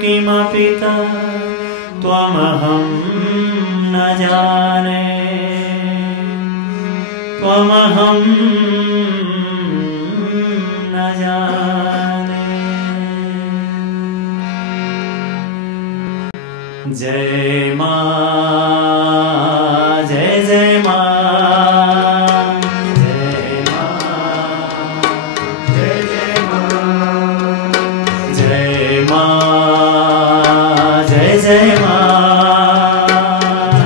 किमपि त्वमहं न जाने, त्वमहं न जाने। जय मां, जय जय मां, जय मां, जय जय मां,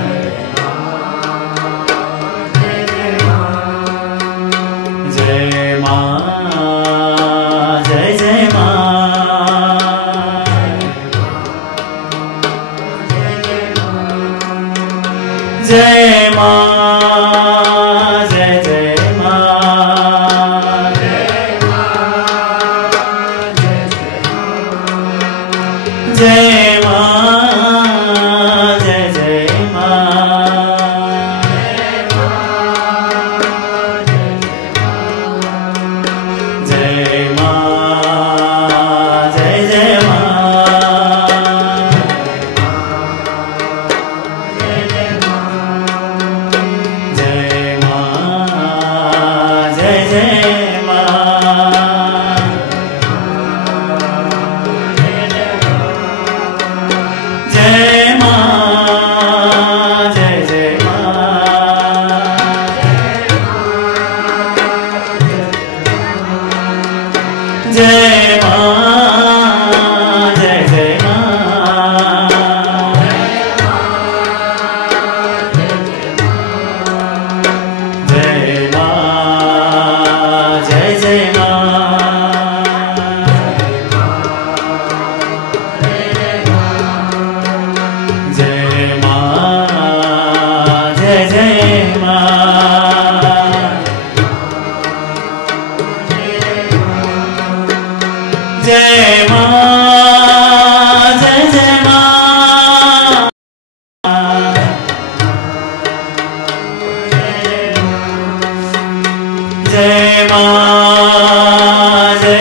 जय मां, जय जय मां, जय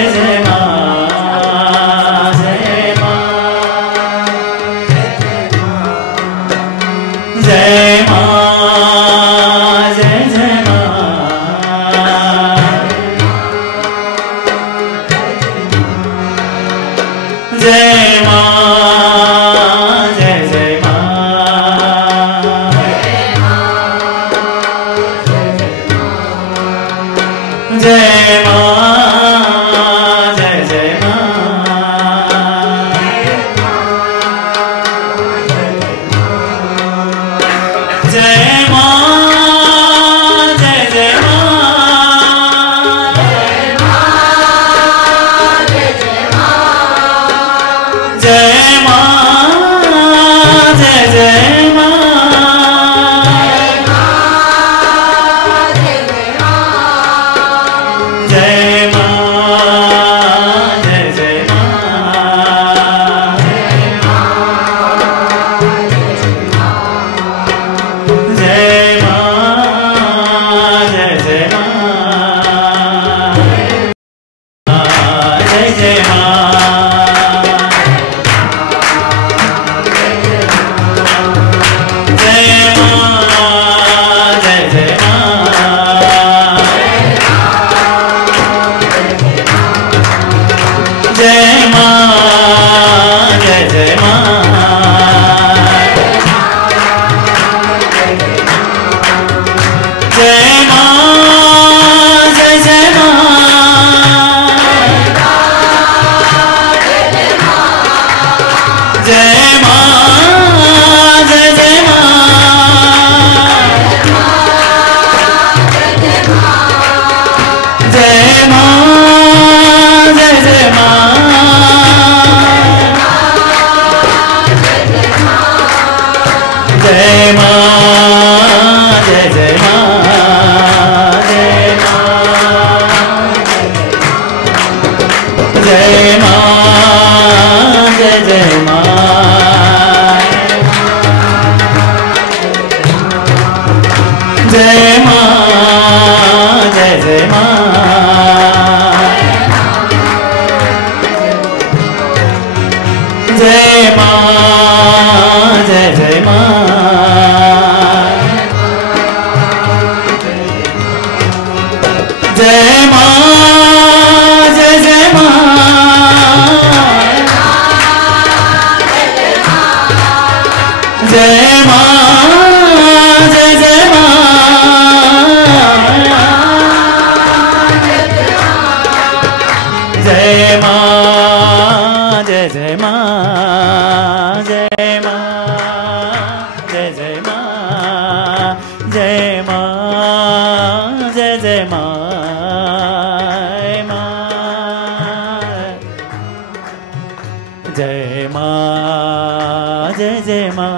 मां, जय जय मां, जय मां, जय जय मां, जय मां, जय जय मां, जय मां, जय जय Jai Ma, Jai Jai Ma. Jai Ma, Jai Jai Ma. Jai Ma, Jai Jai Ma. Jai Ma, Jai Jai Ma. Jai Ma, Jai Jai Ma. Jai Ma, Jai Jai Ma. Jai Ma, Jai Jai Ma.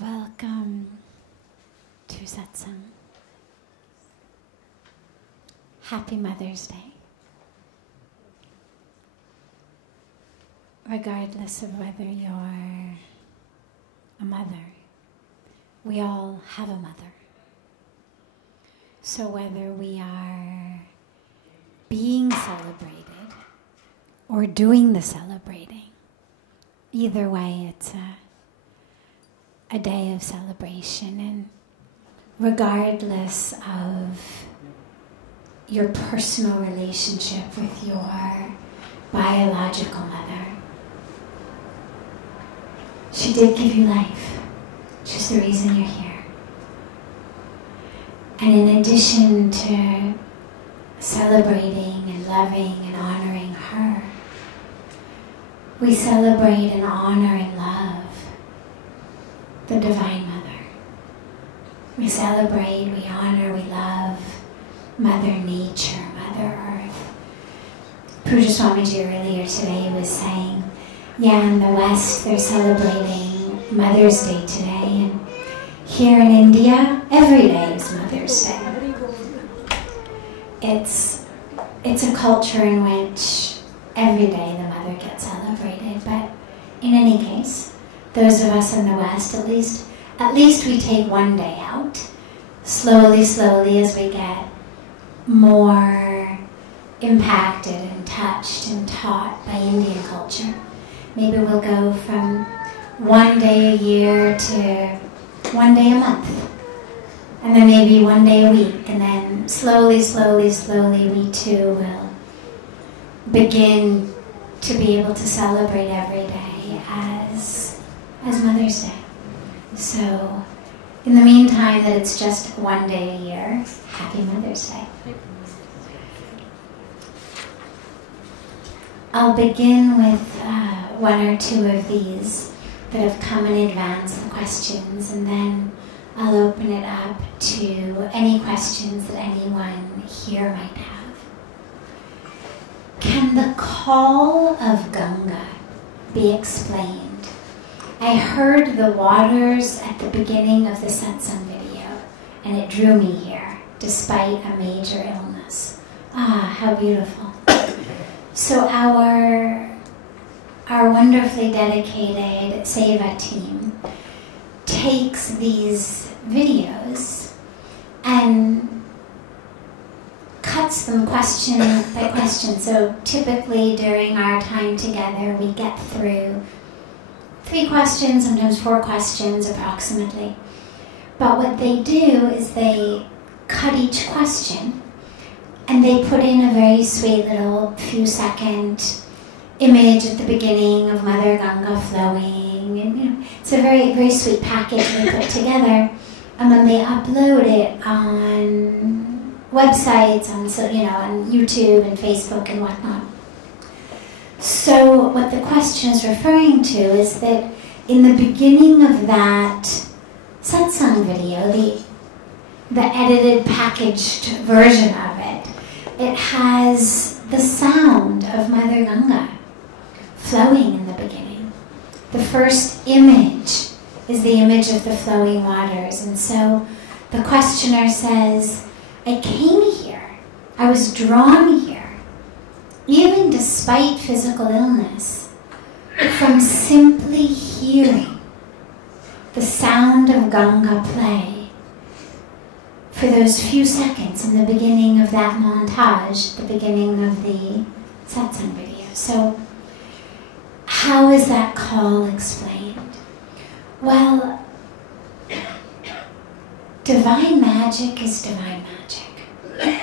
Welcome to Satsang. Happy Mother's Day. Regardless of whether you're a mother, we all have a mother. So whether we are being celebrated or doing the celebrating, either way it's a day of celebration, and regardless of your personal relationship with your biological mother, she did give you life. She's the reason you're here. And in addition to celebrating and loving and honoring her, we celebrate and honor and love the Divine Mother. We celebrate, we honor, we love Mother Nature, Mother Earth. Puja Swamiji earlier today was saying, yeah, in the West they're celebrating Mother's Day today, and here in India, every day is Mother's Day. It's a culture in which every day the mother gets celebrated, but in any case, those of us in the West, at least we take one day out, slowly as we get more impacted and touched and taught by Indian culture. Maybe we'll go from one day a year to one day a month, and then maybe one day a week, and then slowly we too will begin to be able to celebrate every day as Mother's Day. So, in the meantime that it's just one day a year, Happy Mother's Day. I'll begin with one or two of these that have come in advance, the questions, and then I'll open it up to any questions that anyone here might have. Can the call of Ganga be explained? I heard the waters at the beginning of the Satsang video, and it drew me here, despite a major illness. Ah, how beautiful. So our wonderfully dedicated Seva team takes these videos and cuts them question by question. So typically during our time together, we get through 3 questions, sometimes 4 questions approximately. But what they do is they cut each question and they put in a very sweet little few second image at the beginning of Mother Ganga flowing, and it's a very, very sweet package they put together, and then they upload it on websites, on YouTube and Facebook and whatnot. So what the question is referring to is that in the beginning of that satsang video, the edited, packaged version of it, it has the sound of Mother Ganga flowing in the beginning. The first image is the image of the flowing waters. And so the questioner says, I came here, I was drawn here, even despite physical illness, from simply hearing the sound of Ganga play for those few seconds in the beginning of that montage, the beginning of the Satsang video. So how is that call explained? Well, divine magic is divine magic.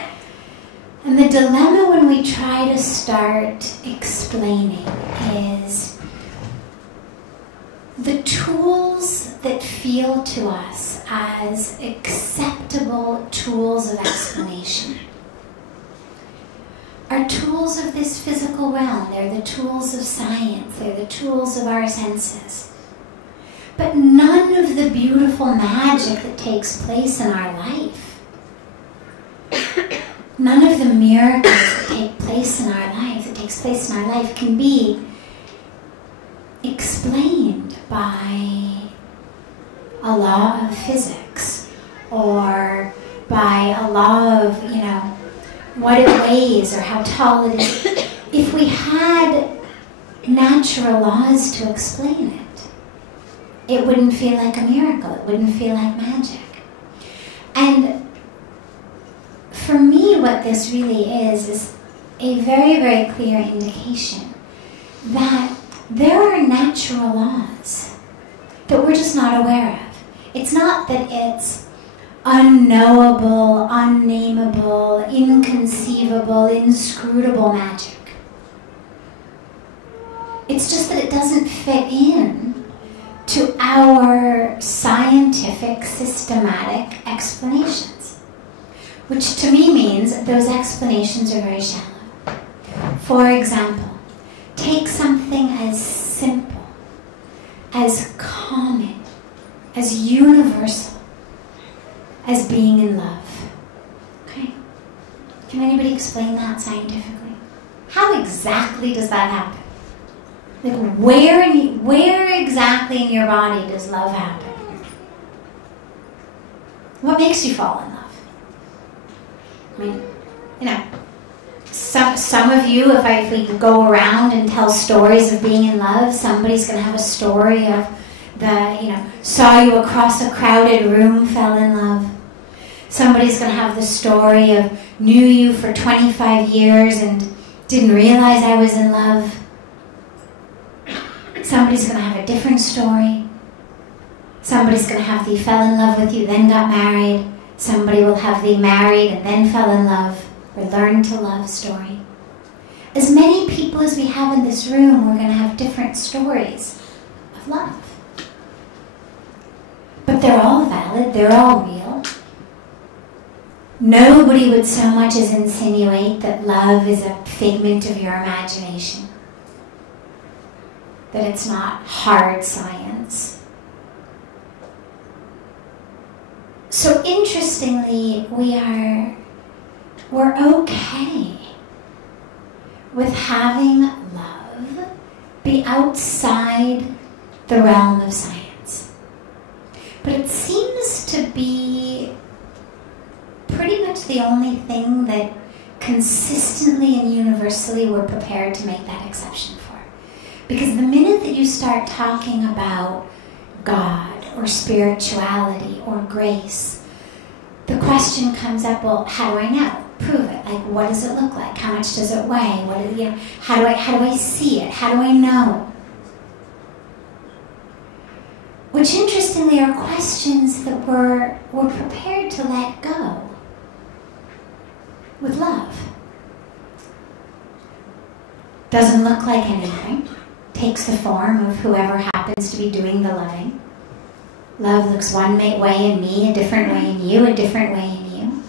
And the dilemma when we try to start explaining is the tools that feel to us as acceptable tools of explanation are tools of this physical realm. They're the tools of science. They're the tools of our senses. But none of the beautiful magic that takes place in our life, none of the miracles that take place in our life, can be explained by a law of physics or by a law of, what it weighs or how tall it is. If we had natural laws to explain it, it wouldn't feel like a miracle. It wouldn't feel like magic. And for me, what this really is a very, very clear indication that there are natural laws that we're just not aware of. It's not that it's unknowable, unnameable, inconceivable, inscrutable magic. It's just that it doesn't fit in to our scientific, systematic explanations, which to me means that those explanations are very shallow. For example, take something as simple, as common, as universal as being in love. Okay? Can anybody explain that scientifically? How exactly does that happen? Like where exactly in your body does love happen? What makes you fall in love? I mean, some of you, if we go around and tell stories of being in love, somebody's going to have a story of saw you across a crowded room, fell in love. Somebody's going to have the story of knew you for 25 years and didn't realize I was in love. Somebody's going to have a different story. Somebody's going to have the fell in love with you, then got married. Somebody will have the married and then fell in love or learned to love story. As many people as we have in this room, we're going to have different stories of love. But they're all valid, they're all real. Nobody would so much as insinuate that love is a figment of your imagination, that it's not hard science. So interestingly, we're okay with having love be outside the realm of science. But it seems to be pretty much the only thing that consistently and universally we're prepared to make that exception for. Because the minute that you start talking about God or spirituality or grace, the question comes up, well, how do I know? Prove it. Like, what does it look like? How much does it weigh? How do I see it? How do I know? Which interestingly are questions that we're prepared to let go with love. Doesn't look like anything. Takes the form of whoever happens to be doing the loving. Love looks one way in me, a different way in you, a different way in you.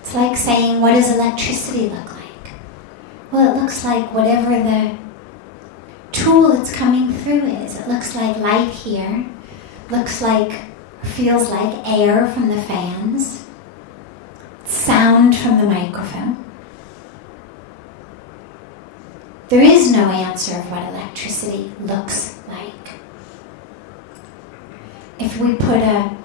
It's like saying, what does electricity look like? Well, it looks like whatever the tool it's coming through is. It looks like light here. Looks like feels like air from the fans, sound from the microphone. There is no answer of what electricity looks like. If we put a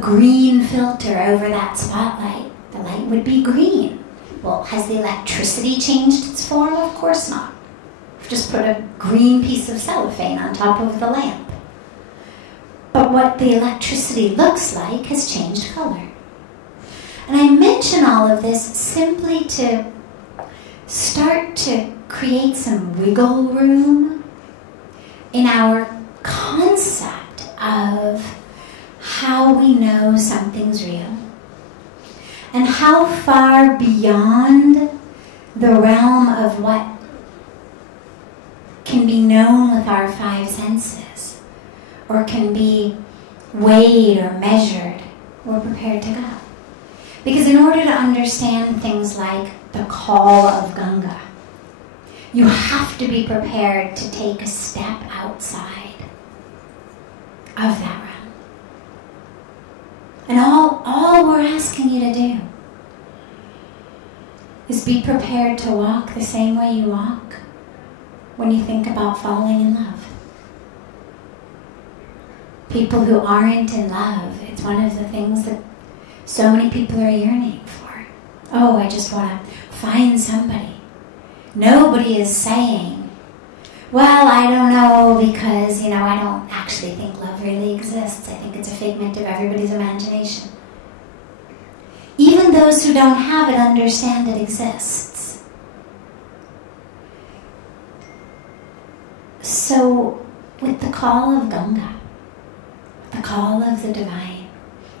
green filter over that spotlight, the light would be green. Well, has the electricity changed its form? Of course not. We've just put a green piece of cellophane on top of the lamp. But what the electricity looks like has changed color. And I mention all of this simply to start to create some wiggle room in our concept of how we know something's real and how far beyond the realm of what can be known with our five senses or can be weighed or measured, we're prepared to go. Because in order to understand things like the call of Ganga, you have to be prepared to take a step outside of that realm. And all we're asking you to do is be prepared to walk the same way you walk when you think about falling in love. People who aren't in love, it's one of the things that so many people are yearning for. Oh, I just want to find somebody. Nobody is saying, well, I don't know because, I don't actually think love really exists. I think it's a figment of everybody's imagination. Even those who don't have it understand it exists. So, with the call of Ganga, the call of the divine,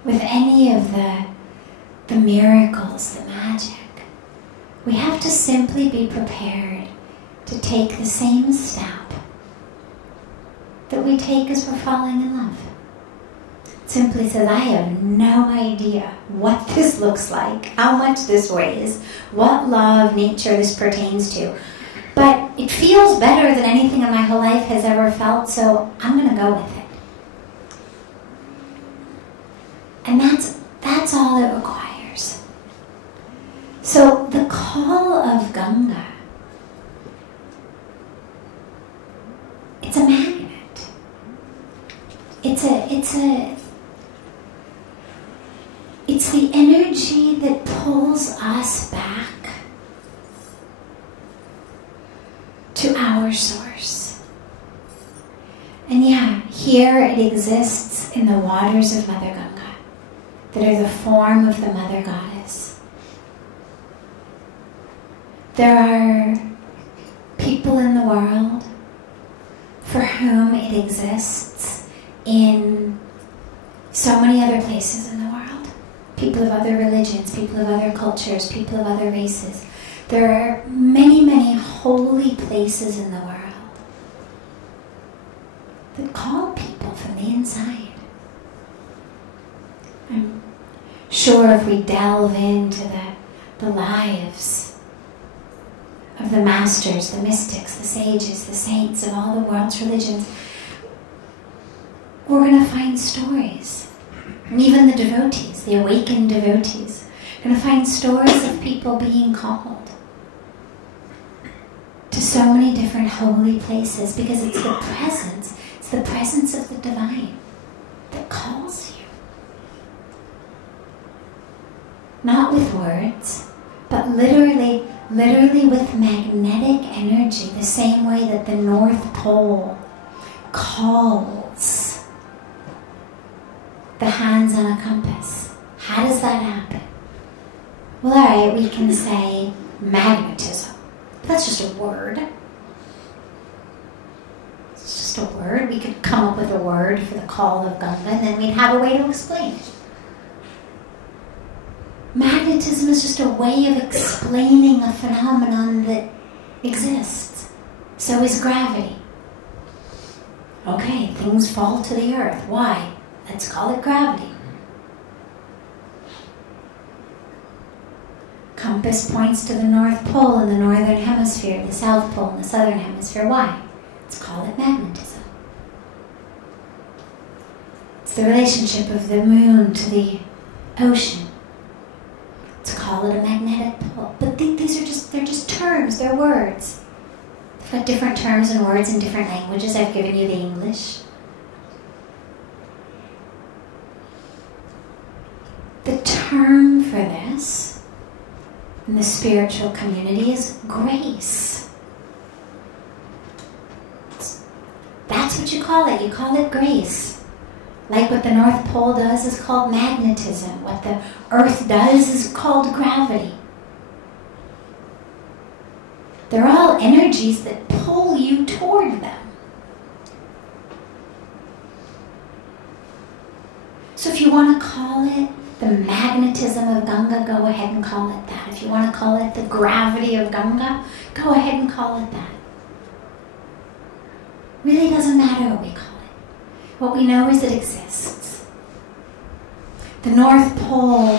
with any of the miracles, the magic, we have to simply be prepared to take the same step that we take as we're falling in love. It simply says, I have no idea what this looks like, how much this weighs, what law of nature this pertains to, but it feels better than anything in my whole life has ever felt, so I'm going to go with it. And that's all it requires. So the call of Ganga, it's a magnet. It's the energy that pulls us back to our source. And yeah, here it exists in the waters of Mother Ganga, that are the form of the Mother Goddess. There are people in the world for whom it exists in so many other places in the world. People of other religions, people of other cultures, people of other races. There are many, many holy places in the world that call people from the inside. I'm sure if we delve into the lives of the masters, the mystics, the sages, the saints of all the world's religions, we're going to find stories. And even the devotees, the awakened devotees, are going to find stories of people being called to so many different holy places, because it's the presence of the divine that calls you. Not with words, but literally with magnetic energy, the same way that the North Pole calls the hands on a compass. How does that happen? Well, all right, we can say magnetism. That's just a word. It's just a word. We could come up with a word for the call of Ganga, and then we'd have a way to explain it. Magnetism is just a way of explaining a phenomenon that exists. So is gravity. Okay, things fall to the earth. Why? Let's call it gravity. Compass points to the North Pole in the northern hemisphere, the South Pole in the southern hemisphere. Why? Let's call it magnetism. It's the relationship of the moon to the ocean. Let's call it a magnetic pull. But these are they're just terms, they're words. They've got different terms and words in different languages. I've given you the English. The term for this in the spiritual community is grace. That's what you call it. You call it grace. Like what the North Pole does is called magnetism. What the Earth does is called gravity. They're all energies that pull you toward them. So if you want to call it the magnetism of Ganga, go ahead and call it that. If you want to call it the gravity of Ganga, go ahead and call it that. Really doesn't matter what we call it. What we know is it exists. The North Pole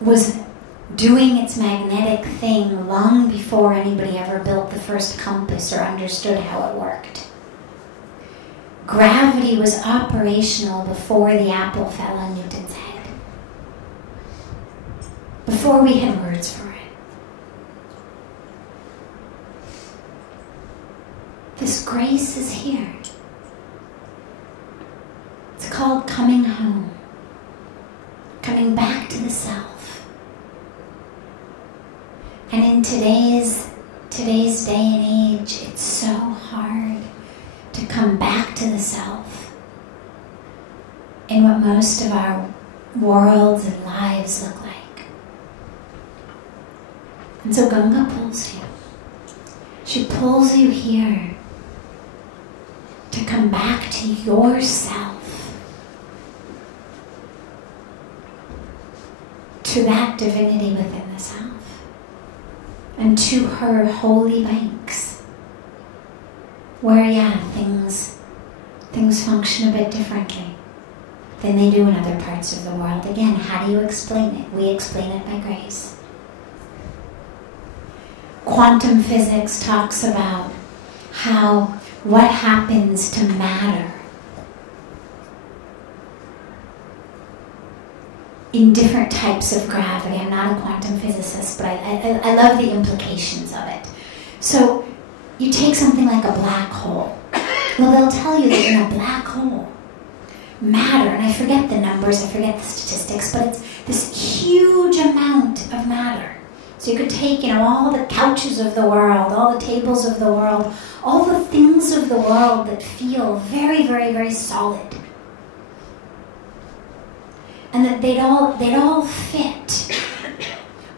was doing its magnetic thing long before anybody ever built the first compass or understood how it worked. Gravity was operational before the apple fell on Newton's head. Before we had words for it. This grace is here. It's called coming home. Coming back to the self. And in today's day and age, it's so hard to come back to the self in what most of our worlds and lives look like. And so Ganga pulls you. She pulls you here to come back to yourself, to that divinity within the self, and to her holy banks, where, things function a bit differently than they do in other parts of the world. Again, how do you explain it? We explain it by grace. Quantum physics talks about what happens to matter in different types of gravity. I'm not a quantum physicist, but I love the implications of it. So you take something like a black hole. Well, they'll tell you that in a black hole, matter, and I forget the numbers, I forget the statistics, but it's this huge amount of matter. So you could take, all the couches of the world, all the tables of the world, all the things of the world that feel very, very, very solid. And that they'd all fit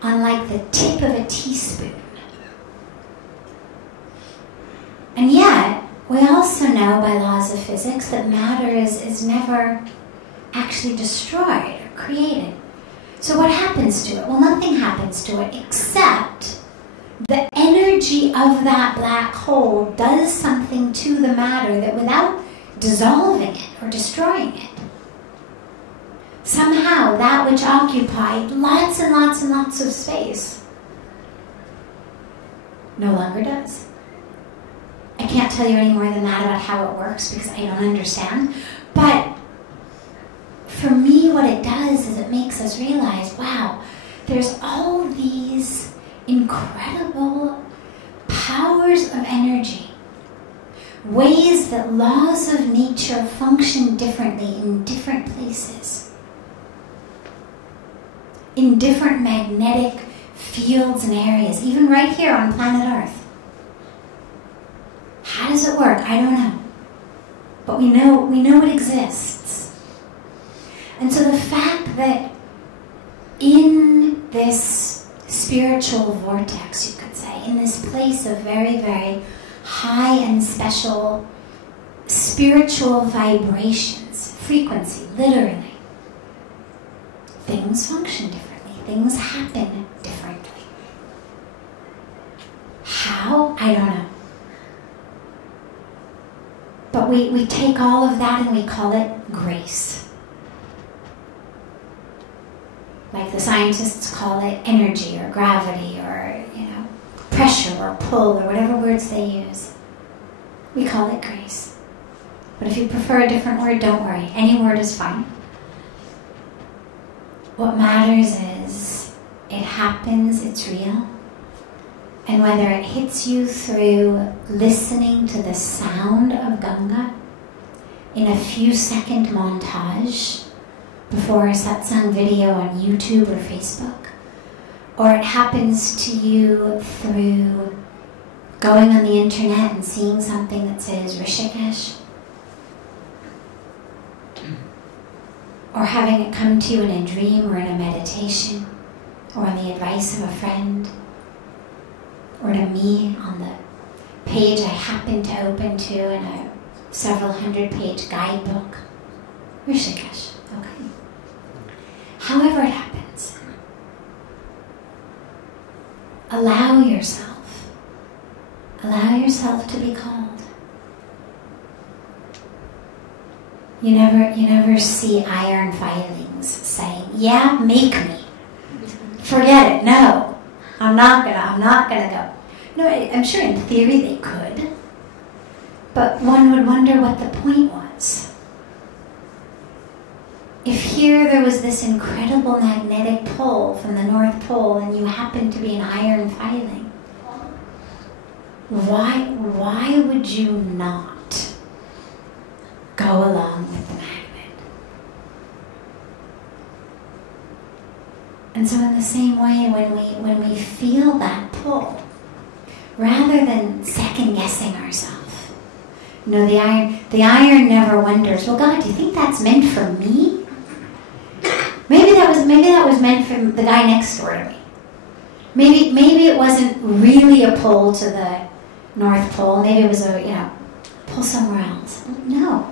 on like the tip of a teaspoon. And yet, we also know by laws of physics that matter is never actually destroyed or created. So what happens to it? Well, nothing happens to it except the energy of that black hole does something to the matter that without dissolving it or destroying it, somehow that which occupied lots and lots and lots of space no longer does. I can't tell you any more than that about how it works because I don't understand. But for me, what it does is it makes us realize, wow, there's all these incredible powers of energy, ways that laws of nature function differently in different places, in different magnetic fields and areas, even right here on planet Earth. How does it work? I don't know. But we know it exists. And so the fact that in this spiritual vortex, you could say, in this place of very, very high and special spiritual vibrations, frequency, literally, things function differently. Things happen differently. How? I don't know. But we take all of that and we call it grace. Like the scientists call it energy or gravity or, pressure or pull or whatever words they use. We call it grace. But if you prefer a different word, don't worry. Any word is fine. What matters is it happens, it's real. And whether it hits you through listening to the sound of Ganga in a few second montage before a satsang video on YouTube or Facebook, or it happens to you through going on the internet and seeing something that says Rishikesh, or having it come to you in a dream or in a meditation, or on the advice of a friend, or to me on the page I happen to open to in a several hundred-page guidebook. Rishikesh, okay. However it happens, allow yourself to be called. You never see iron filings saying, yeah, make me. Forget it, no. I'm not gonna go. No, I'm sure in theory they could. But one would wonder what the point was. If here there was this incredible magnetic pull from the North Pole and you happened to be an iron filing, why would you not go along with the magnet? And so in the same way, when we feel that pull, rather than second-guessing ourselves, the iron never wonders, well, God, do you think that's meant for me? Maybe that was meant for the guy next door to me. Maybe it wasn't really a pull to the North Pole. Maybe it was a pull somewhere else. No,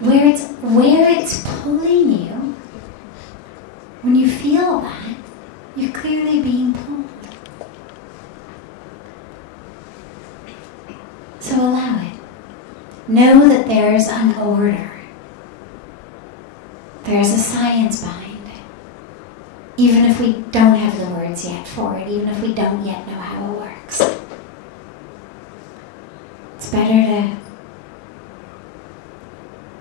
where it's pulling you, when you feel that, you're clearly being pulled. So allow it. Know that there's an order. There's a science behind it. Even if we don't have the words yet for it, even if we don't yet know how it works. It's better to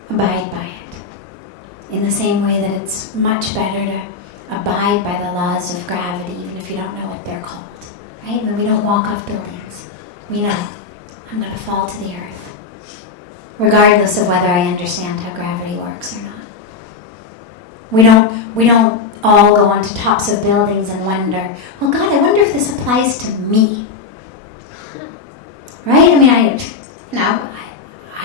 abide by it. In the same way that it's much better to abide by the laws of gravity, even if you don't know what they're called. Right? When we don't walk off buildings, we know, I'm going to fall to the earth, regardless of whether I understand how gravity works or not. We don't all go onto tops of buildings and wonder, well, God, I wonder if this applies to me. Right? I mean, I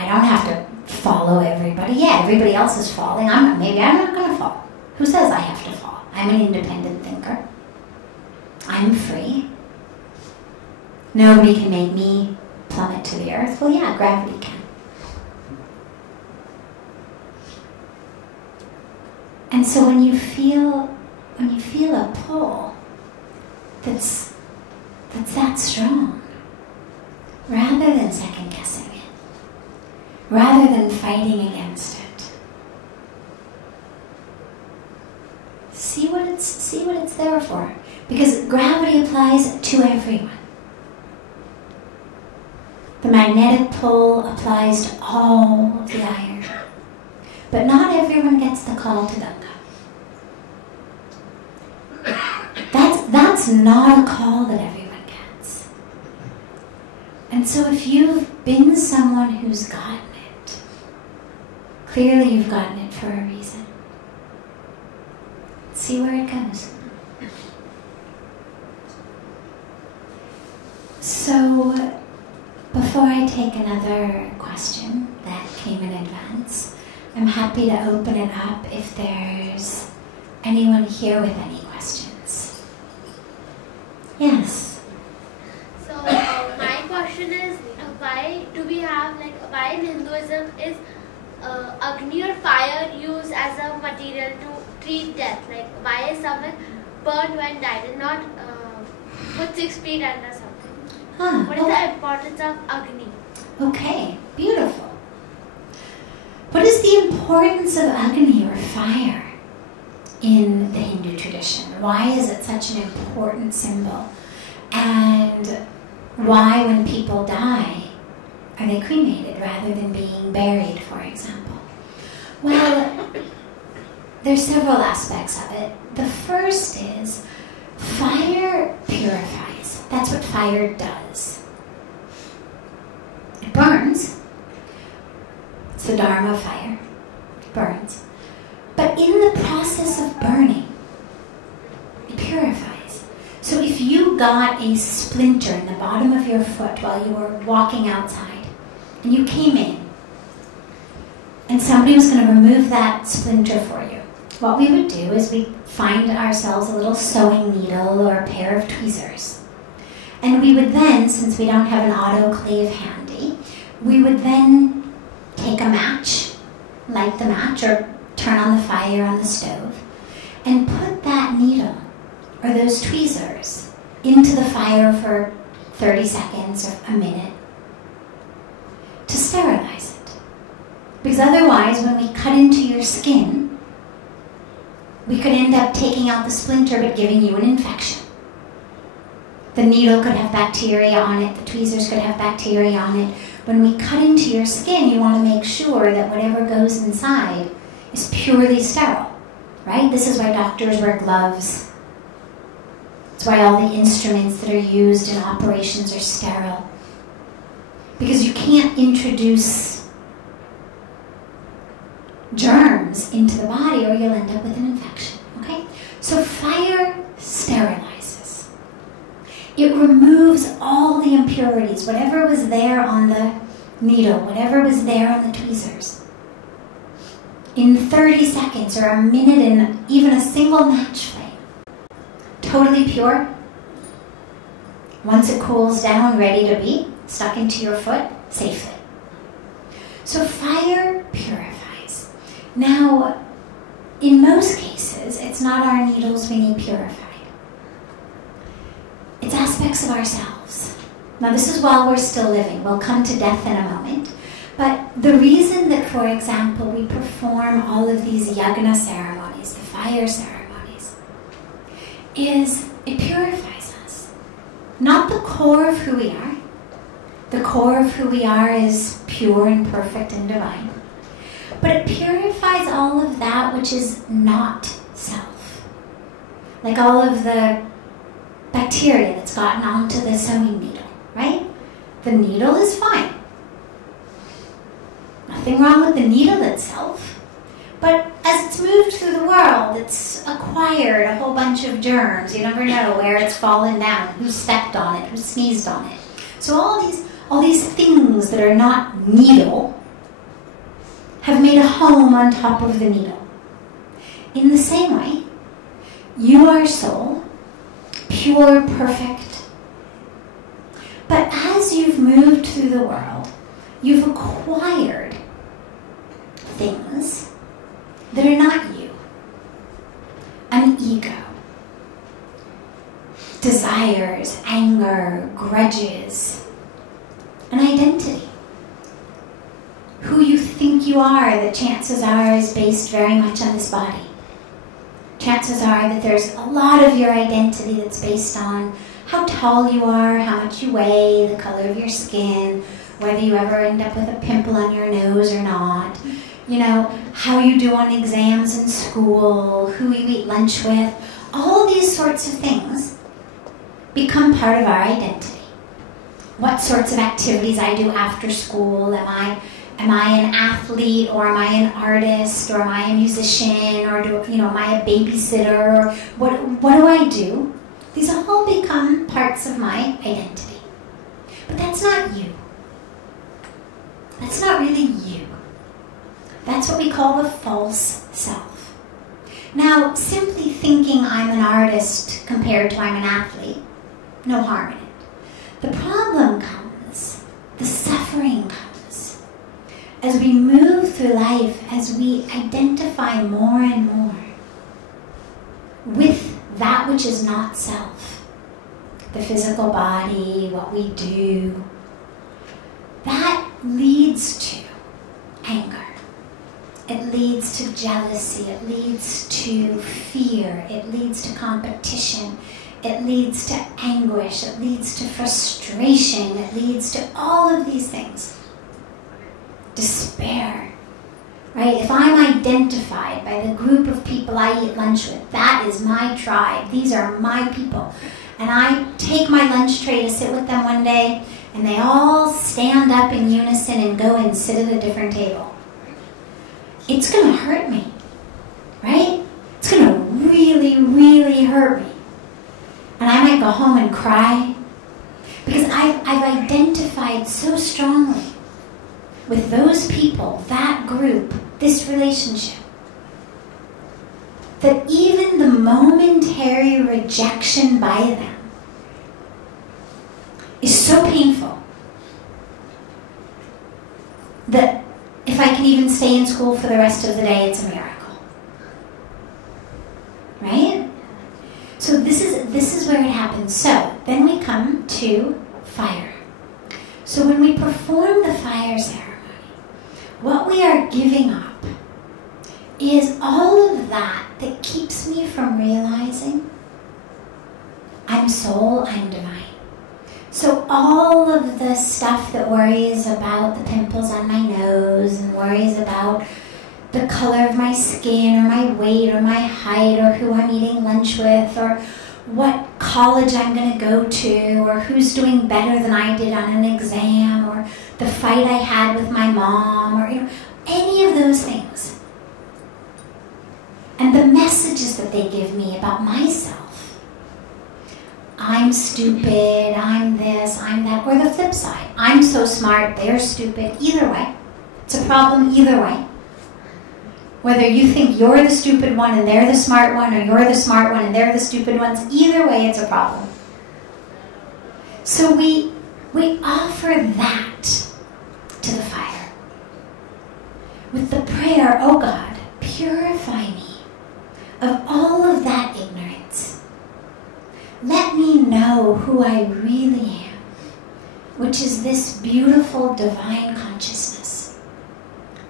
don't have to follow everybody. Yeah, everybody else is falling. Maybe I'm not going to fall. Who says I have to fall? I'm an independent thinker. I'm free. Nobody can make me plummet to the earth. Well, yeah, gravity can. And so when you feel a pull that's that strong, rather than second guessing it, rather than fighting against it, see what it's there for. Because gravity applies to everyone. The magnetic pull applies to all of the iron. But not everyone gets the call to Ganga. That's not a call that everyone gets. And so if you've been someone who's gotten it, clearly you've gotten it for a reason. See where it goes. So, before I take another question that came in advance, I'm happy to open it up if there's anyone here with any questions. Yes? So, my question is, why do we have, why in Hinduism is agni or fire used as a material to treat death? Why is someone burned when died and not put 6 feet under something? What is the importance of agni? Okay, beautiful. What is the importance of agni or fire in the Hindu tradition? Why is it such an important symbol? And why, when people die, are they cremated rather than being buried, for example? Well, there's several aspects of it. The first is fire purifies. That's what fire does. It burns. It's the dharma of fire. It burns. But in the process of burning, it purifies. So if you got a splinter in the bottom of your foot while you were walking outside, and you came in, and somebody was going to remove that splinter for you, what we would do is we'd find ourselves a little sewing needle or a pair of tweezers. And we would then, since we don't have an autoclave handy, we would then take a match, light the match, or turn on the fire on the stove, and put that needle or those tweezers into the fire for 30 seconds or a minute to sterilize it. Because otherwise, when we cut into your skin, we could end up taking out the splinter but giving you an infection. The needle could have bacteria on it, the tweezers could have bacteria on it. When we cut into your skin, you want to make sure that whatever goes inside is purely sterile, right? This is why doctors wear gloves. It's why all the instruments that are used in operations are sterile. Because you can't introduce germs into the body or you'll end up with an infection, okay? So fire sterilizes. It removes all the impurities, whatever was there on the needle, whatever was there on the tweezers. In 30 seconds or a minute in even a single match flame. Totally pure. Once it cools down, ready to be stuck into your foot safely. So fire purifies. Now, in most cases, it's not our needles we need purified. It's aspects of ourselves. Now, this is while we're still living. We'll come to death in a moment. But the reason that, for example, we perform all of these yagna ceremonies, the fire ceremonies, is it purifies us. Not the core of who we are. The core of who we are is pure and perfect and divine. But it purifies all of that which is not self. Like all of the bacteria that's gotten onto the sewing needle, right? The needle is fine. Nothing wrong with the needle itself. But as it's moved through the world, it's acquired a whole bunch of germs. You never know where it's fallen down, who stepped on it, who sneezed on it. So all these things that are not needle have made a home on top of the needle. In the same way, you are soul, pure, perfect. But as you've moved through the world, you've acquired things that are not you. An ego, desires, anger, grudges, an identity. Who you think you are, the chances are is based very much on this body. Chances are that there's a lot of your identity that's based on how tall you are, how much you weigh, the color of your skin, whether you ever end up with a pimple on your nose or not, you know, how you do on exams in school, who you eat lunch with. All these sorts of things become part of our identity. What sorts of activities I do after school, am I an athlete, or am I an artist, or am I a musician, or am I a babysitter, or what do I do? These all become parts of my identity. But that's not you. That's not really you. That's what we call the false self. Now, simply thinking I'm an artist compared to I'm an athlete, no harm in it. The problem comes, the suffering comes, as we move through life, as we identify more and more with that which is not self, the physical body, what we do. That leads to anger. It leads to jealousy. It leads to fear. It leads to competition. It leads to anguish. It leads to frustration. It leads to all of these things. despair, right? If I'm identified by the group of people I eat lunch with, that is my tribe. These are my people. And I take my lunch tray to sit with them one day, and they all stand up in unison and go and sit at a different table. It's going to hurt me, right? It's going to really, really hurt me. And I might go home and cry because I've identified so strongly with those people, that group, this relationship, that even the momentary rejection by them is so painful that if I can even stay in school for the rest of the day, it's a miracle. Right? So this is where it happens. So then we come to fire. So when we perform the fire ceremony, what we are giving up is all of that keeps me from realizing I'm soul, I'm divine. So all of the stuff that worries about the pimples on my nose and worries about the color of my skin or my weight or my height or who I'm eating lunch with or what college I'm going to go to or who's doing better than I did on an exam or the fight I had with my mom or any of those things. And the messages that they give me about myself. I'm stupid, I'm this, I'm that, or the flip side. I'm so smart, they're stupid. Either way. It's a problem either way. Whether you think you're the stupid one and they're the smart one, or you're the smart one and they're the stupid ones, either way it's a problem. So we offer that to the fire. With the prayer, oh God, purify me of all of that ignorance. Let me know who I really am, which is this beautiful divine consciousness,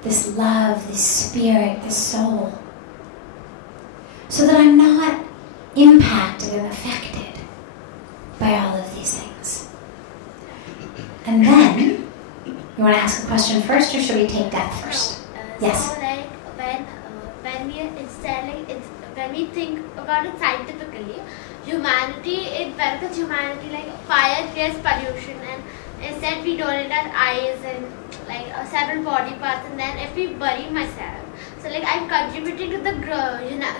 this love, this spirit, this soul, so that I'm not impacted and affected by all of these things. And then, you want to ask a question first, or should we take death first? Yes. So like when we think about it scientifically, humanity, it benefits humanity, like fire creates pollution, and instead we donate our eyes and like several body parts, and then if we bury myself, so like I'm contributing to the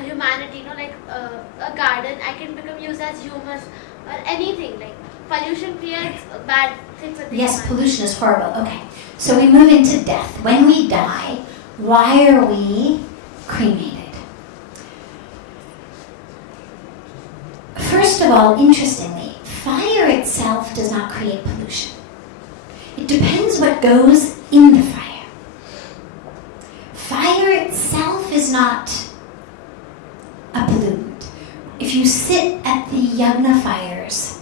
humanity, like a garden, I can become used as humus or anything, like pollution creates bad things. Yes, pollution is horrible. Okay, so we move into death. When we die, why are we cremated? First of all, interestingly, fire itself does not create pollution. It depends what goes in the fire. Fire itself is not a pollutant. If you sit at the yagna fires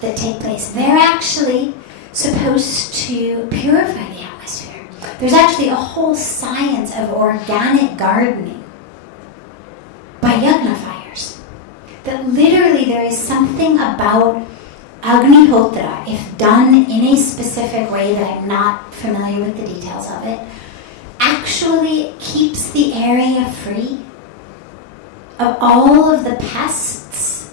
that take place, they're actually supposed to purify the atmosphere. There's actually a whole science of organic gardening by yagna fires. That literally there is something about agnihotra, if done in a specific way that I'm not familiar with the details of it, actually keeps the area free of all of the pests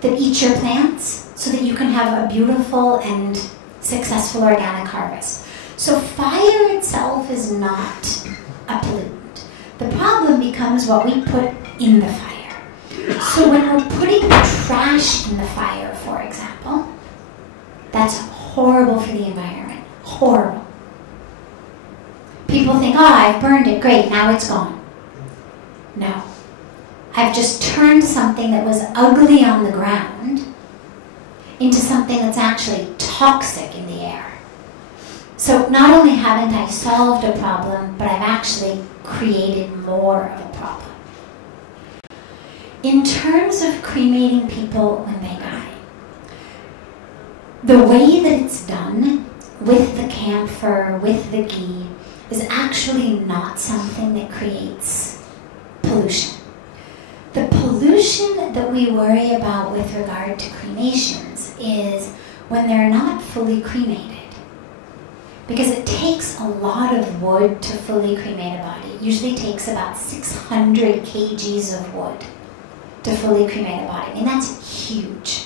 that eat your plants so that you can have a beautiful and successful organic harvest. So fire itself is not a pollutant. The problem becomes what we put in the fire. So when we're putting trash in the fire, for example, that's horrible for the environment. Horrible. People think, oh, I've burned it, great, now it's gone. No. I've just turned something that was ugly on the ground into something that's actually toxic in the air. So not only haven't I solved a problem, but I've actually created more of a problem. In terms of cremating people when they die, the way that it's done with the camphor, with the ghee, is actually not something that creates pollution. The pollution that we worry about with regard to cremations is when they're not fully cremated. because it takes a lot of wood to fully cremate a body. It usually takes about 600 kgs of wood to fully cremate a body. I mean, that's huge.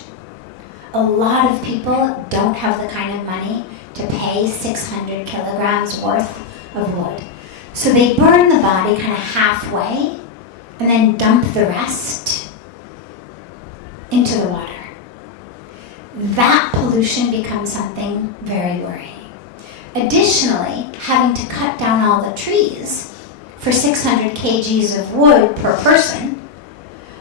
A lot of people don't have the kind of money to pay 600 kilograms worth of wood. So they burn the body kind of halfway and then dump the rest into the water. That pollution becomes something very worrying. Additionally, having to cut down all the trees for 600 kgs of wood per person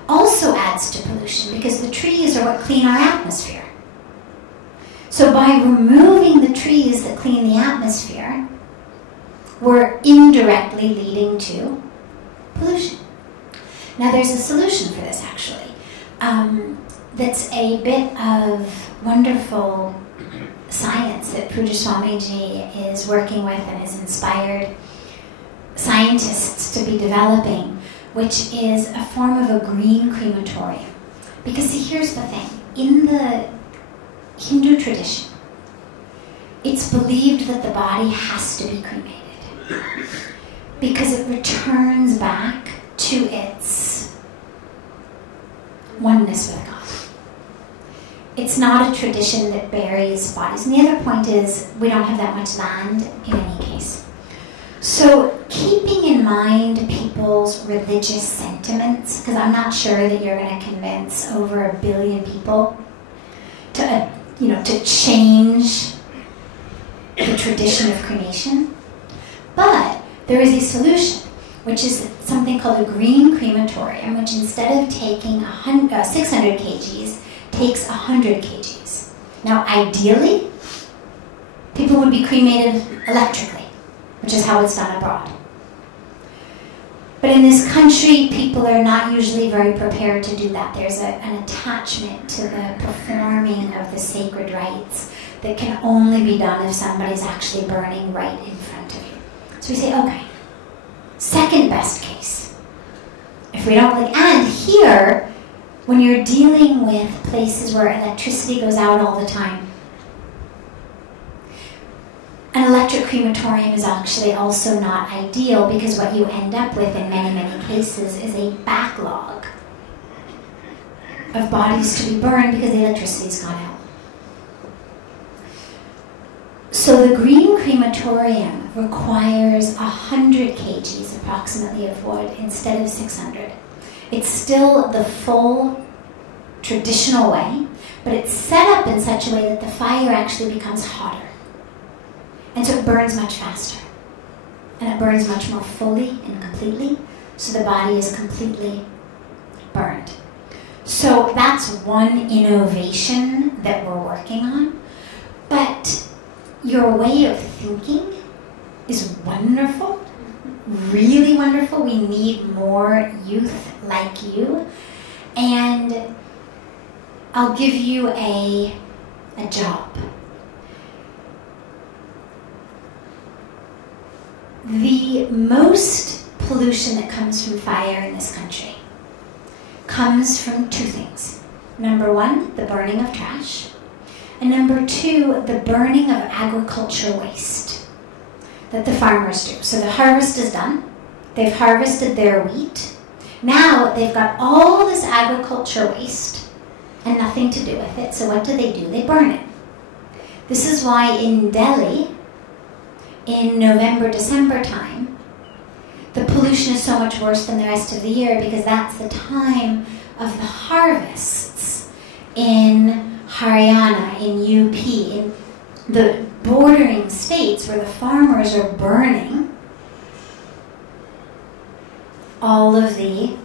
also adds to pollution, because the trees are what clean our atmosphere. So by removing the trees that clean the atmosphere, we're indirectly leading to pollution. Now there's a solution for this, actually. That's a bit of wonderful science that Pujya Swamiji is working with and has inspired scientists to be developing, which is a form of a green crematorium. Because see, here's the thing. In the Hindu tradition, it's believed that the body has to be cremated because it returns back to its oneness with God. It's not a tradition that buries bodies. And the other point is, we don't have that much land in any case. So keeping in mind people's religious sentiments, because I'm not sure that you're going to convince over 1 billion people to, to change the tradition of cremation. But there is a solution, which is something called a green crematorium, which instead of taking 600 kgs, takes 100 kgs. Now, ideally, people would be cremated electrically, which is how it's done abroad. But in this country, people are not usually very prepared to do that. There's an attachment to the performing of the sacred rites that can only be done if somebody's actually burning right in front of you. So we say, okay, second best case. If we don't and here, when you're dealing with places where electricity goes out all the time, an electric crematorium is actually also not ideal, because what you end up with in many, many cases is a backlog of bodies to be burned because the electricity's gone out. So the green crematorium requires 100 kgs approximately of wood instead of 600. It's still the full traditional way, but it's set up in such a way that the fire actually becomes hotter. And so it burns much faster. And it burns much more fully and completely, so the body is completely burned. So that's one innovation that we're working on. But your way of thinking is wonderful, really wonderful. We need more youth like you. And I'll give you a job. The most pollution that comes from fire in this country comes from two things. Number one, the burning of trash. And number two, the burning of agricultural waste that the farmers do. So the harvest is done. They've harvested their wheat. Now they've got all this agriculture waste and nothing to do with it. So what do? They burn it. This is why in Delhi, in November, December time, the pollution is so much worse than the rest of the year, because that's the time of the harvests in Haryana, in UP, in the bordering states where the farmers are burning all of the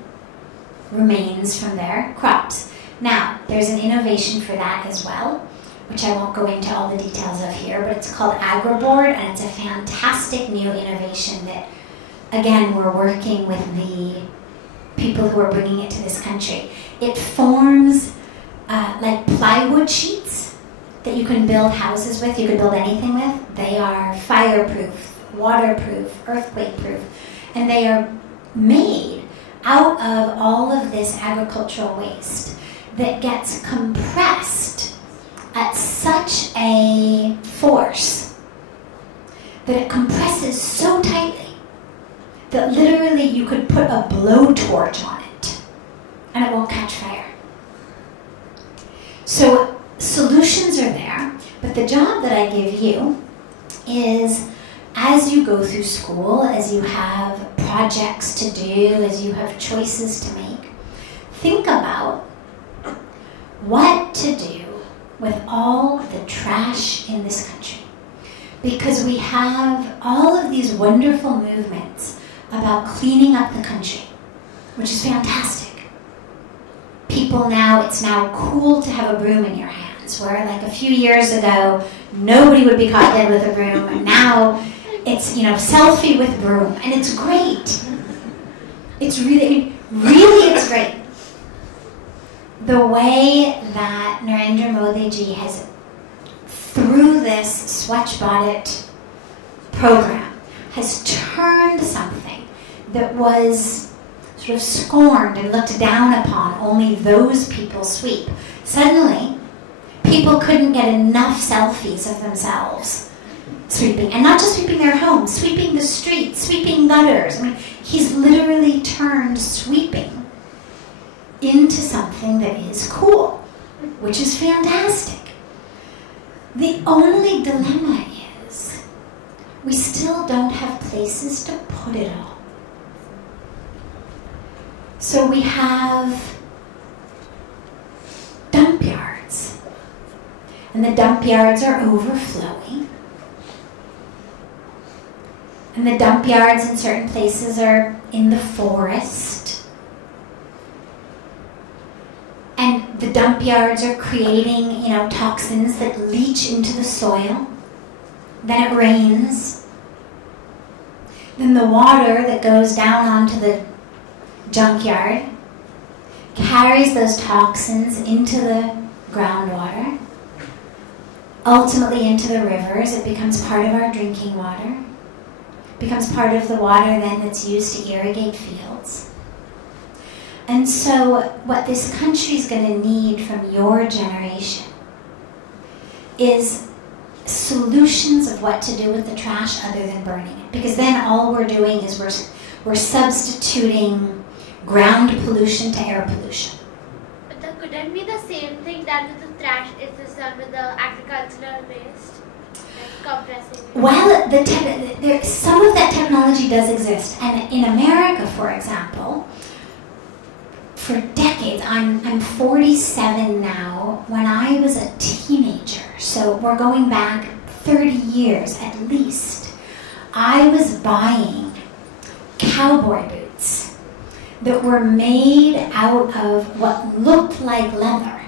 remains from their crops. Now, there's an innovation for that as well, which I won't go into all the details of here, but it's called AgriBoard, and it's a fantastic new innovation that, again, we're working with the people who are bringing it to this country. It forms like plywood sheets that you can build houses with, you can build anything with. They are fireproof, waterproof, earthquake-proof, and they are made out of all of this agricultural waste that gets compressed at such a force that it compresses so tightly that literally you could put a blowtorch on it and it won't catch fire. So solutions are there, but the job that I give you is, as you go through school, as you have projects to do, as you have choices to make, think about what to do with all the trash in this country. Because we have all of these wonderful movements about cleaning up the country, which is fantastic. People now, it's now cool to have a broom in your hands, where like a few years ago, nobody would be caught dead with a broom, and now it's, selfie with broom, and it's great. It's really it's great. The way that Narendra Modi ji has, through this Swachh Bharat program, has turned something that was sort of scorned and looked down upon, only those people sweep. Suddenly, people couldn't get enough selfies of themselves sweeping. And not just sweeping their homes, sweeping the streets, sweeping gutters. I mean, he's literally turned sweeping into something that is cool, which is fantastic. The only dilemma is we still don't have places to put it all. So we have dump yards, and the dump yards are overflowing. And the dump yards in certain places are in the forest. And the dump yards are creating, toxins that leach into the soil. Then it rains. Then the water that goes down onto the junkyard carries those toxins into the groundwater, ultimately into the rivers. It becomes part of our drinking water. Becomes part of the water then that's used to irrigate fields. And so what this country is going to need from your generation is solutions of what to do with the trash other than burning it. Because then all we're doing is we're substituting ground pollution to air pollution. But that couldn't be the same thing done with the trash if it's done with the agricultural waste? Compressing. Well, some of that technology does exist, and in America, for example, for decades, I'm 47 now. When I was a teenager, so we're going back 30 years at least, I was buying cowboy boots that were made out of what looked like leather,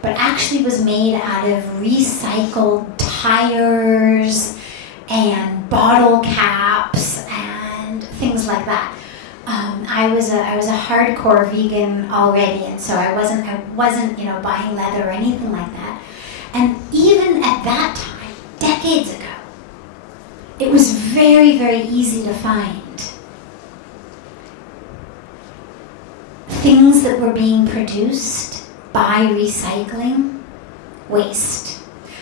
but actually was made out of recycled tires and bottle caps and things like that. I was a hardcore vegan already, and so I wasn't buying leather or anything like that. And even at that time, decades ago, it was very, very easy to find things that were being produced by recycling waste,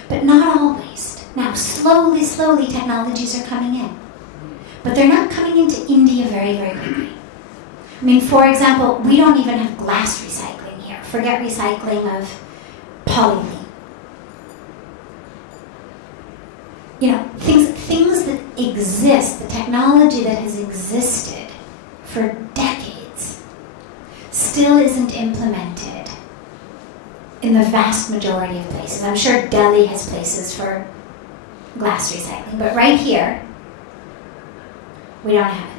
but not all waste. Now, slowly, technologies are coming in, but they're not coming into India very, very quickly. I mean, for example, we don't even have glass recycling here. Forget recycling of polythene. Things that exist, the technology that has existed for decades, still isn't implemented in the vast majority of places. I'm sure Delhi has places for glass recycling, but right here, we don't have it.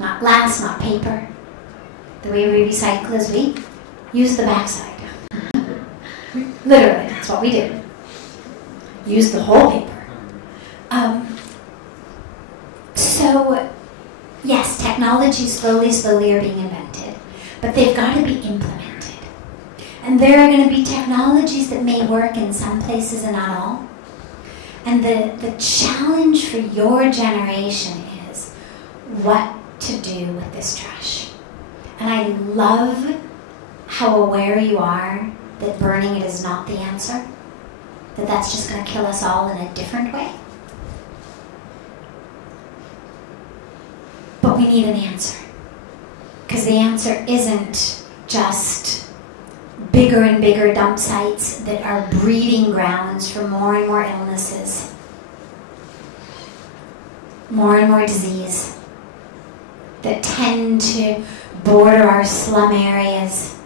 Not glass, not paper. The way we recycle is we use the backside. Literally, that's what we do. Use the whole paper. So, yes, technologies slowly are being invented, but they've got to be implemented. And there are going to be technologies that may work in some places and not all. And the challenge for your generation is what to do with this trash. And I love how aware you are that burning it is not the answer, that that's just going to kill us all in a different way. we need an answer. Because the answer isn't just bigger and bigger dump sites that are breeding grounds for more and more illnesses, more and more disease, that tend to border our slum areas,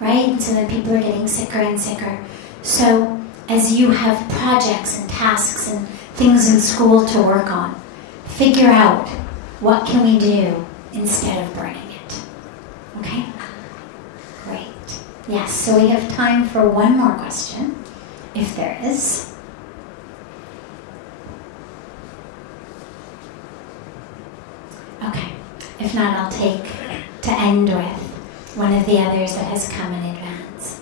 right? So that people are getting sicker and sicker. So as you have projects and tasks and things in school to work on, figure out what can we do instead of burning it. Okay? Great. Yes, so we have time for one more question, if there is. Okay. If not, I'll take to end with one of the others that has come in advance.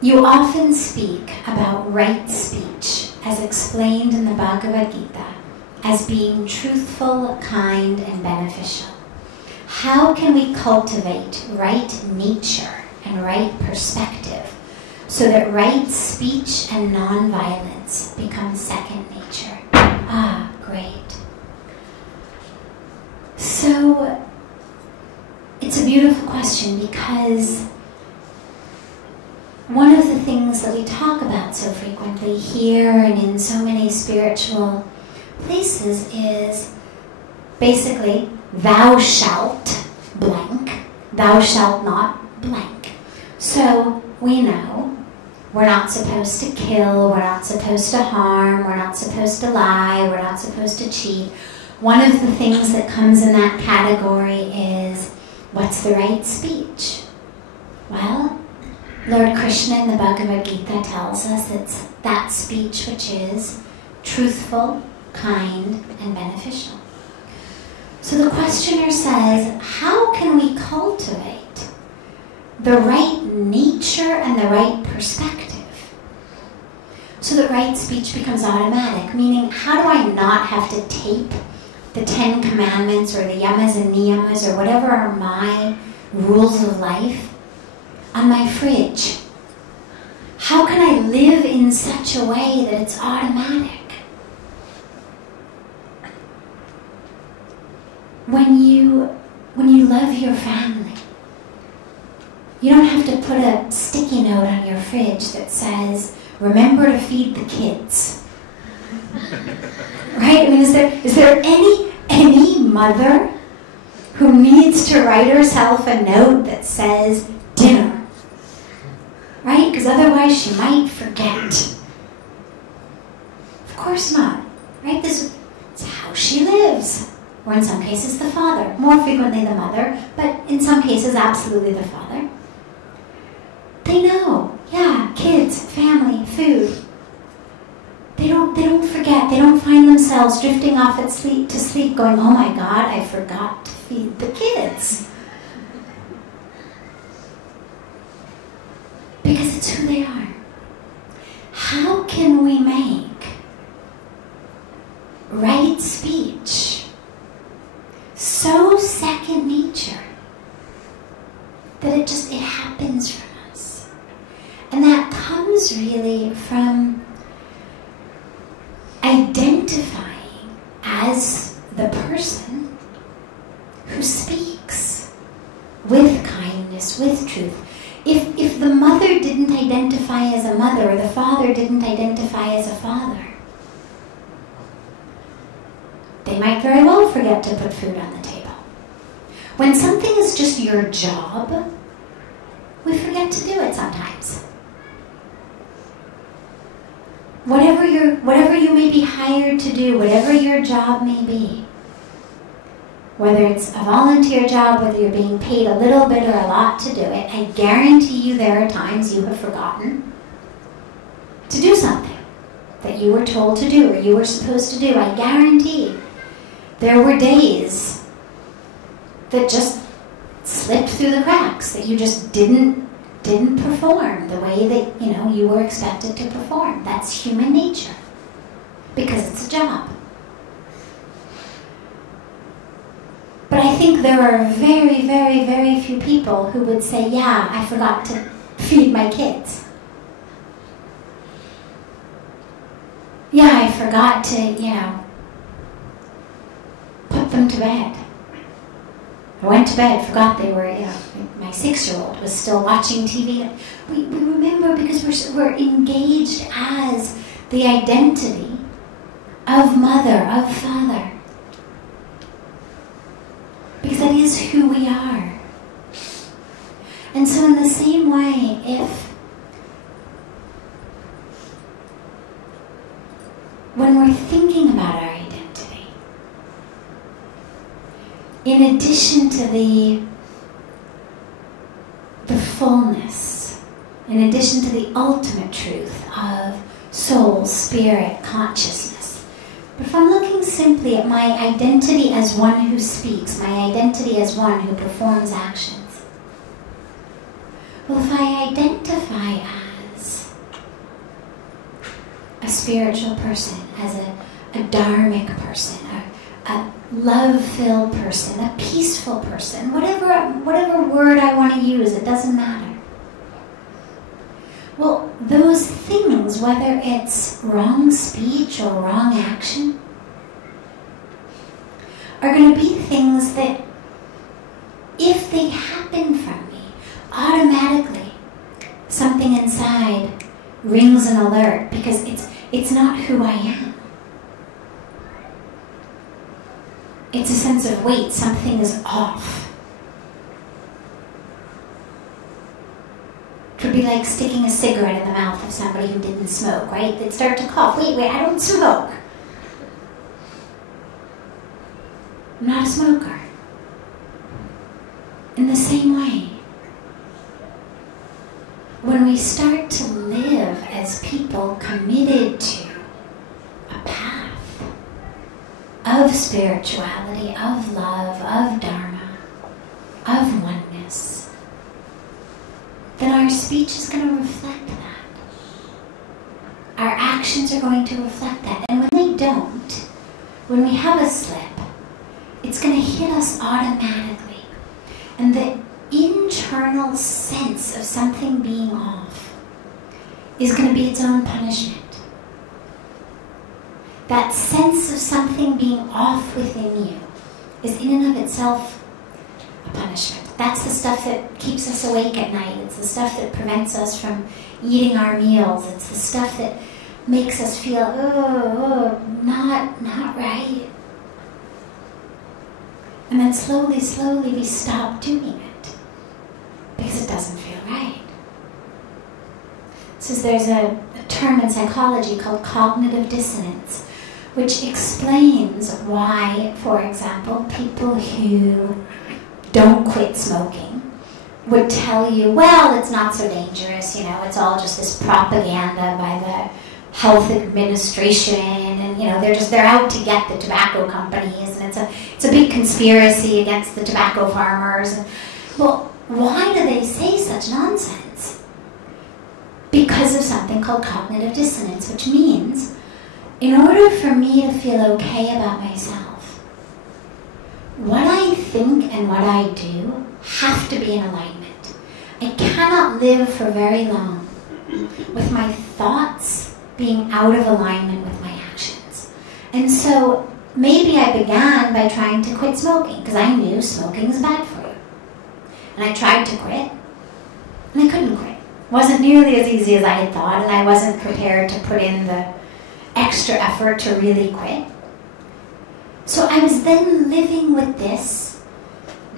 You often speak about right speech, as explained in the Bhagavad Gita, as being truthful, kind, and beneficial. How can we cultivate right nature and right perspective so that right speech and non-violence become second nature? Ah, great. So, it's a beautiful question because one of the things that we talk about so frequently here and in so many spiritual places is basically, thou shalt blank, thou shalt not blank. So we know we're not supposed to kill, we're not supposed to harm, we're not supposed to lie, we're not supposed to cheat. One of the things that comes in that category is, what's the right speech? Well, Lord Krishna in the Bhagavad Gita tells us it's that speech which is truthful, kind, and beneficial. So the questioner says, how can we cultivate the right nature and the right perspective so that right speech becomes automatic? Meaning, how do I not have to tape the 10 Commandments or the yamas and niyamas or whatever are my rules of life on my fridge? How can I live in such a way that it's automatic? When you love your family, you don't have to put a sticky note on your fridge that says, remember to feed the kids. Right? I mean, is there any mother who needs to write herself a note that says dinner? Right? Because otherwise she might forget. Of course not. Right? This is how she lives. Or in some cases the father. More frequently the mother, but in some cases absolutely the father. They know. Yeah, kids, family, food. They don't forget. They don't find themselves drifting off to sleep going, oh my God, I forgot to feed the kids. Because it's who they are. How can we make right speech so second nature that it happens from us? And that comes really from identifying as the person who speaks with kindness, with truth. If the mother didn't identify as a mother, or the father didn't identify as a father, they might very well forget to put food on the table. When something is just your job, we forget to do it sometimes. Whatever you may be hired to do, whatever your job may be, whether it's a volunteer job, whether you're being paid a little bit or a lot to do it, I guarantee you there are times you have forgotten to do something that you were told to do or you were supposed to do. I guarantee there were days that just slipped through the cracks, that you just didn't perform the way that you were expected to perform. That's human nature, because it's a job. But I think there are very, very, very few people who would say, yeah, I forgot to feed my kids. Yeah, I forgot to, them to bed. I went to bed, forgot they were, my 6-year-old was still watching TV. We remember because we're engaged as the identity of mother, of father. Because that is who we are. And so in the same way, when we're thinking about our identity, in addition to the fullness, in addition to the ultimate truth of soul, spirit, consciousness, but if I'm looking simply at my identity as one who speaks, my identity as one who performs actions, well, if I identify as a spiritual person, as a dharmic person, a love-filled person, a peaceful person, whatever word I want to use, it doesn't matter. Well, those things, whether it's wrong speech or wrong action, are going to be things that, if they happen from me, automatically something inside rings an alert, because it's not who I am. It's a sense of, wait, something is off. It would be like sticking a cigarette in the mouth of somebody who didn't smoke, right? They'd start to cough. Wait, I don't smoke. I'm not a smoker. In the same way, when we start to live as people committed to a path of spirituality, of love, of dharma, of oneness, then our speech is going to reflect that. Our actions are going to reflect that. And when they don't, when we have a slip, it's going to hit us automatically. And the internal sense of something being off is going to be its own punishment. That sense of something being off within you is in and of itself a punishment. That's the stuff that keeps us awake at night. It's the stuff that prevents us from eating our meals. It's the stuff that makes us feel, not right. And then slowly we stop doing it because it doesn't feel right. So there's a term in psychology called cognitive dissonance, which explains why, for example, people who don't quit smoking would tell you, well, it's not so dangerous, it's all just this propaganda by the health administration, and they're out to get the tobacco companies, and it's a big conspiracy against the tobacco farmers. And, well, why do they say such nonsense? Because of something called cognitive dissonance, which means in order for me to feel okay about myself, what I think and what I do have to be in alignment. I cannot live for very long with my thoughts being out of alignment with my actions. And so maybe I began by trying to quit smoking because I knew smoking is bad for you. And I tried to quit, and I couldn't quit. It wasn't nearly as easy as I had thought, and I wasn't prepared to put in the extra effort to really quit. So I was then living with this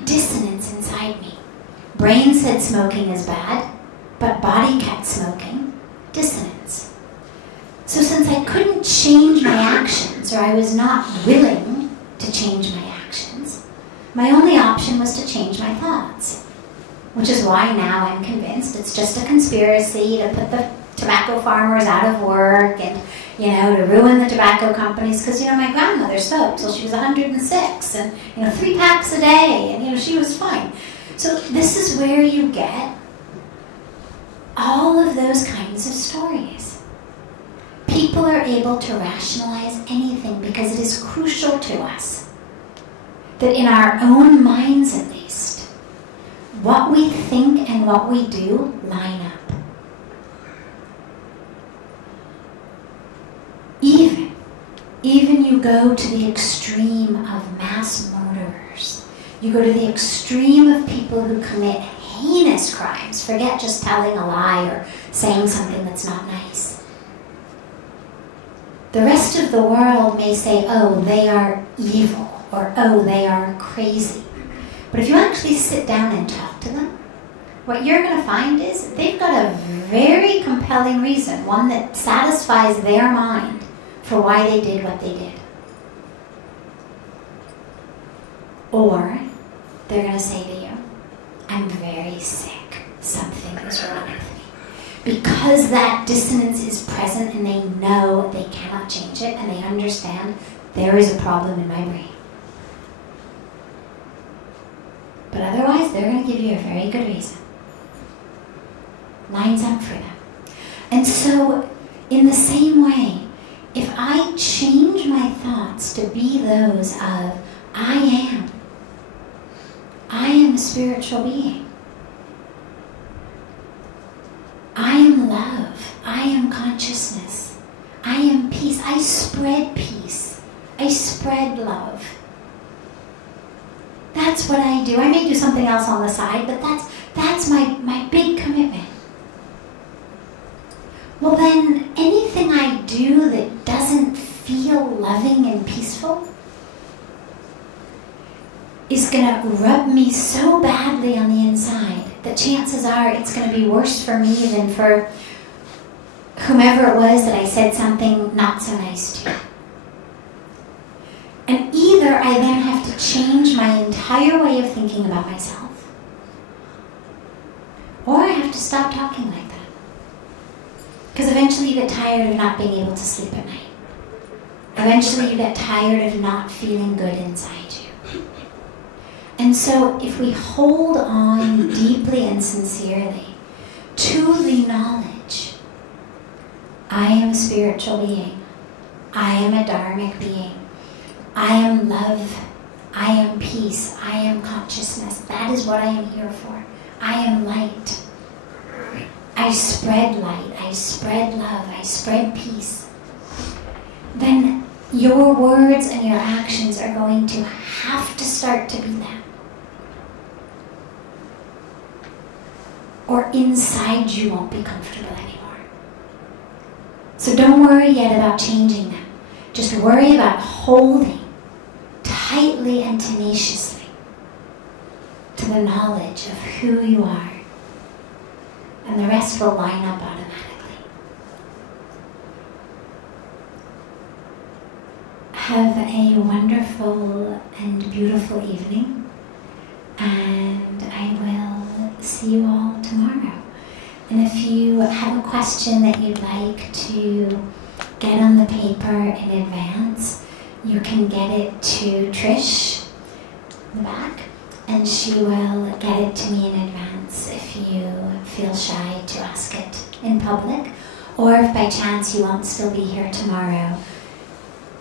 dissonance inside me. Brain said smoking is bad, but body kept smoking. Dissonance. So since I couldn't change my actions, or I was not willing to change my actions, my only option was to change my thoughts. Which is why now I'm convinced it's just a conspiracy to put the tobacco farmers out of work and, to ruin the tobacco companies. Because, my grandmother smoked till she was 106 and, 3 packs a day, and, she was fine. So this is where you get all of those kinds of stories. People are able to rationalize anything because it is crucial to us that in our own minds at least, what we think and what we do line up. Even Even you go to the extreme of mass murderers. You go to the extreme of people who commit heinous crimes. Forget just telling a lie or saying something that's not nice. The rest of the world may say, oh, they are evil, or oh, they are crazy. But if you actually sit down and talk to them, what you're going to find is they've got a very compelling reason, one that satisfies their mind for why they did what they did. Or they're going to say to you, I'm very sick. Something is wrong with me. Because that dissonance is present and they know they cannot change it and they understand there is a problem in my brain. But otherwise, they're going to give you a very good reason. Lines up for them. And so, in the same way, if I change my thoughts to be those of, I am a spiritual being. I am love. I am consciousness. I am peace. I spread peace. I spread love. That's what I do. I may do something else on the side, but that's my big commitment. Well then, anything I do that doesn't feel loving and peaceful is going to rub me so badly on the inside that chances are it's going to be worse for me than for whomever it was that I said something not so nice to. And either I then have to change my entire way of thinking about myself, or I have to stop talking like that. Because eventually you get tired of not being able to sleep at night. Eventually you get tired of not feeling good inside you. And so if we hold on deeply and sincerely to the knowledge, I am a spiritual being, I am a dharmic being, I am love, I am peace, I am consciousness, that is what I am here for. I am light. I spread light, I spread love, I spread peace. Then your words and your actions are going to have to start to be that. Or inside you won't be comfortable anymore. So don't worry yet about changing them. Just worry about holding tightly and tenaciously to the knowledge of who you are. And the rest will line up automatically. Have a wonderful and beautiful evening. And I will see you all tomorrow. And if you have a question that you'd like to get on the paper in advance, you can get it to Trish in the back, and she will get it to me in advance if you feel shy to ask it in public. Or if by chance you won't still be here tomorrow,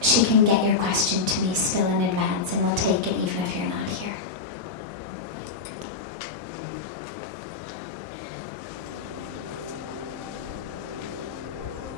she can get your question to me still in advance, and we'll take it even if you're not here.